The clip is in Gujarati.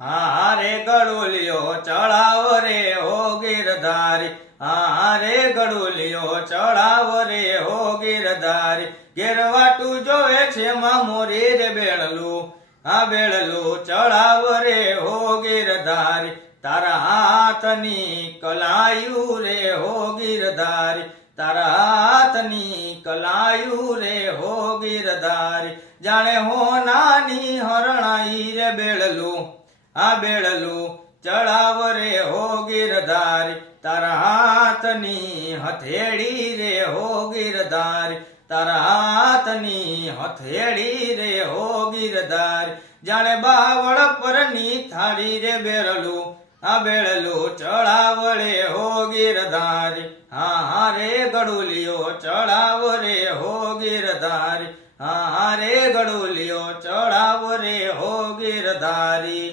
હા રે ગડુલિયો ચડાવ રે હો ગિરધારી, હા રે ગડુલિયો ચડાવ રે હો ગિરધારી, ઘેરવાટું જોવે છે મોરી રે બેળલું, હા બેળલું ચડાવ રે હો ગિરધારી, તારા હાથની કલાયું રે હો ગિરધારી, તારા હાથની કલાયું રે હો ગિરધારી, જાણે હો નાની હરણાઈ રે બેળલું, આ બેળલું ચડાવ રે હો ગિરધારી, તારા હાથની હથેળી રે હો ગિરધારી, તારા હાથની હથેળી રે હો ગિરધારી, જાણે બાવળ પરની થાળી રે બેળલું, આ બેળલું ચડાવ રે હો ગિરધારી, હા રે ગડુલિયો ચડાવ રે હો ગિરધારી, હા રે ગડુલિયો ચડાવ રે હો ગિરધારી.